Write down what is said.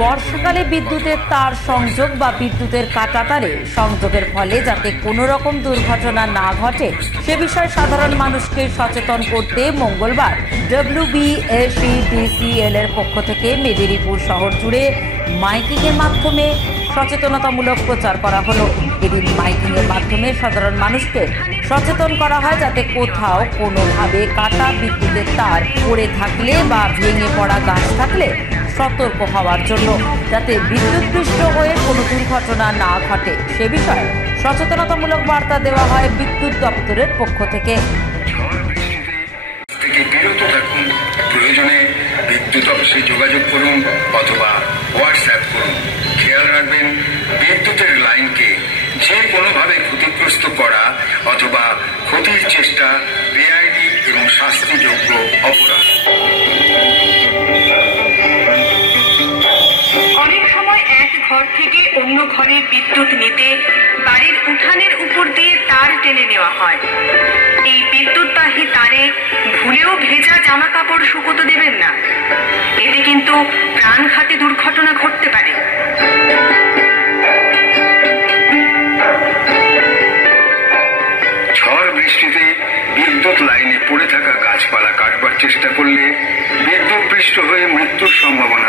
বর্ষাকালে বিদ্যুতের তার সংযোগ বা বিদ্যুতের কাটা তারে সংযোগের ফলে যাতে কোনো রকম দুর্ঘটনা না ঘটে সে বিষয়ে সাধারণ মানুষকে সচেতন করতে মঙ্গলবার WBSEDCL এর পক্ষ থেকে মেদিনীপুর শহর জুড়ে মাইকিং এর মাধ্যমে সচেতনতামূলক প্রচার করা হলো। এদিন মাইকিং এর মাধ্যমে সাধারণ মানুষকে সচেতন করা হয় যাতে কোথাও কোনোভাবে কাটা বিদ্যুতের তার পড়ে থাকলে বা ভেঙে পড়া গাছ থাকলে সতর্ক হওয়ার জন্য, যাতে বিদ্যুৎপৃষ্ট হয়ে কোনো দুর্ঘটনা না ঘটে সে বিষয়ে সচেতনতামূলক বার্তা দেওয়া হয় বিদ্যুৎ দপ্তরের পক্ষ থেকে। বিরত থাকুন, প্রয়োজনে বিদ্যুৎ অফিসে যোগাযোগ করুন অথবা হোয়াটসঅ্যাপ করুন। খেয়াল রাখবেন, বিদ্যুতের লাইনকে যে কোনোভাবে ক্ষতিগ্রস্ত করা অথবা ক্ষতির চেষ্টা বেআইনি এবং শাস্তিযোগ্য অপরাধ। অনেক সময় এক ঘর থেকে অন্য ঘরে বিদ্যুৎ নিতে বাড়ির উঠানের উপর দিয়ে তার টেনে নেওয়া হয়। এই বিদ্যুৎবাহী তারে ভুলেও ভেজা জামা কাপড় শুকোতে দেবেন না, এতে কিন্তু প্রাণঘাতী দুর্ঘটনা ঘটতে পারে। ঝড় বৃষ্টিতে বিদ্যুৎ লাইনে পড়ে থাকা গাছপালা কাটবার চেষ্টা করলে বিদ্যুৎপৃষ্ট হয়ে মৃত্যুর সম্ভাবনা